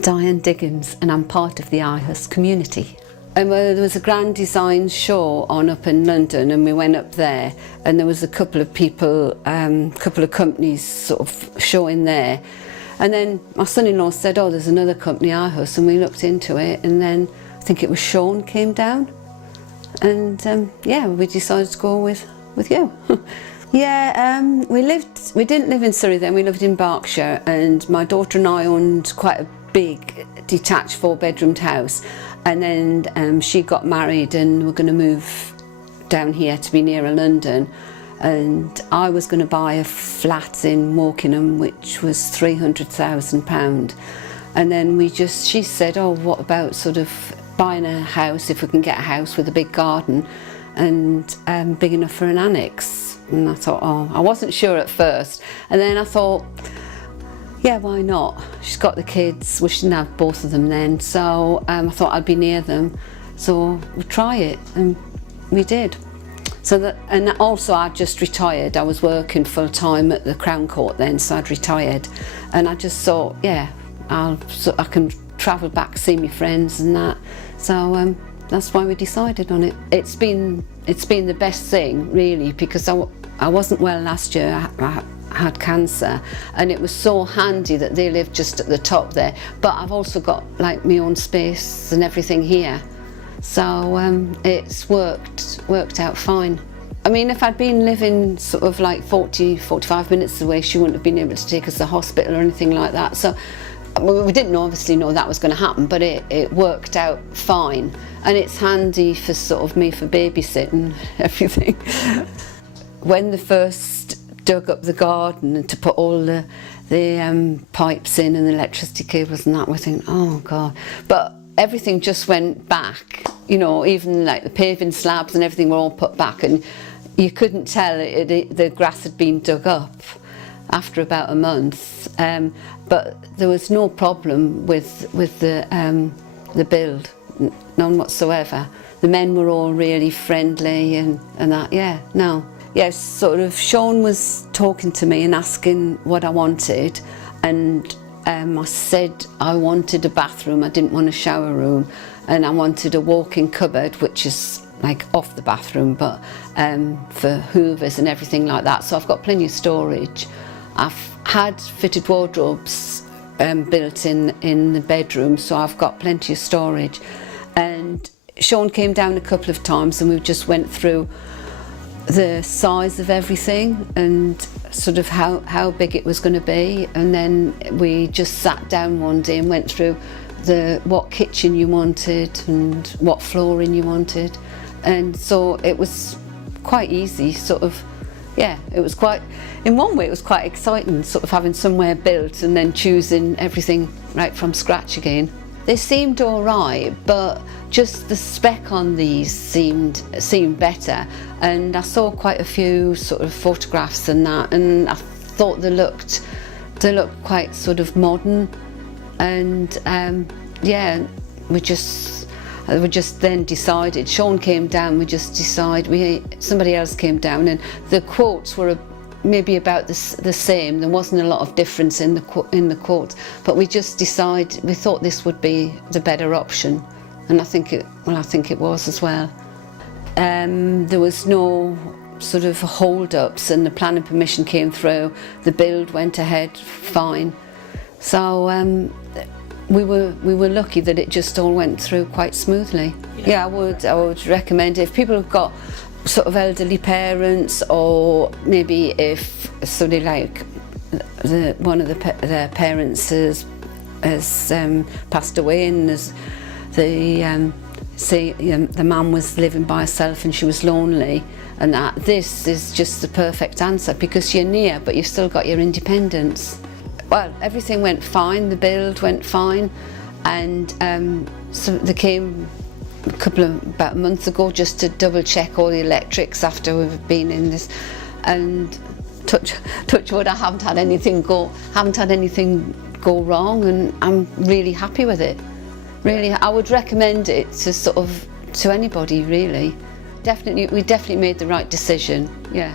Diane Diggins, and I'm part of the iHUS community. And there was a grand design show on up in London, and we went up there, and there was a couple of people, couple of companies sort of showing there. And then my son-in-law said, oh, there's another company, iHUS, and we looked into it, and then I think it was Sean came down, and yeah, we decided to go with you. Yeah, we didn't live in Surrey then, we lived in Berkshire, and my daughter and I owned quite a big detached 4-bedroomed house, and then she got married and we're going to move down here to be nearer London, and I was going to buy a flat in Wokingham which was £300,000, and then she said, oh, what about sort of buying a house, if we can get a house with a big garden and big enough for an annex. And I thought, oh, I wasn't sure at first, and then I thought, yeah, why not? She's got the kids, we shouldn't have both of them then, so I thought I'd be near them, so we'll try it, and we did. And also I'd just retired, I was working full time at the Crown Court then, so I'd retired, and I just thought, yeah, I can travel back, see my friends and that, so that's why we decided on it. It's been the best thing really, because I wasn't well last year. I had cancer, and it was so handy that they live just at the top there, but I've also got like my own space and everything here, so it's worked out fine. I mean, if I'd been living sort of like 45 minutes away, she wouldn't have been able to take us to the hospital or anything like that, so we didn't obviously know that was going to happen, but it worked out fine, and it's handy for sort of me for babysitting everything. When they first dug up the garden and to put all the pipes in and the electricity cables and that, we're thinking, oh God, but everything just went back, you know, even like the paving slabs and everything were all put back, and you couldn't tell the grass had been dug up after about a month, but there was no problem with the build, none whatsoever. The men were all really friendly and that, yeah, no. Yes, sort of Sean was talking to me and asking what I wanted, and I said I wanted a bathroom, I didn't want a shower room, and I wanted a walk-in cupboard, which is like off the bathroom, but for hoovers and everything like that, so I've got plenty of storage. I've had fitted wardrobes built in the bedroom, so I've got plenty of storage. And Sean came down a couple of times and we just went through the size of everything and sort of how big it was going to be, and then we just sat down one day and went through what kitchen you wanted and what flooring you wanted, and so it was quite easy, sort of. Yeah, it was quite, in one way it was quite exciting, sort of having somewhere built and then choosing everything right from scratch again. They seemed all right, but just the spec on these seemed better, and I saw quite a few sort of photographs and that, and I thought they looked quite sort of modern, and yeah, we just then decided. Sean came down, somebody else came down, and the quotes were maybe about the same. There wasn't a lot of difference in the quotes, but we just decided, we thought this would be the better option, and I think it was as well. There was no sort of hold-ups, and the planning permission came through, the build went ahead fine, so we were lucky that it just all went through quite smoothly. Yeah, I would recommend it if people have got sort of elderly parents, or maybe if somebody like one of their parents has passed away, and the mum was living by herself and she was lonely, and that this is just the perfect answer, because you're near but you've still got your independence. Well, everything went fine, the build went fine, and so they came about a month ago just to double check all the electrics after we've been in this, and touch wood, I haven't had anything go wrong, and I'm really happy with it. Really, I would recommend it to anybody really. We definitely made the right decision, yeah.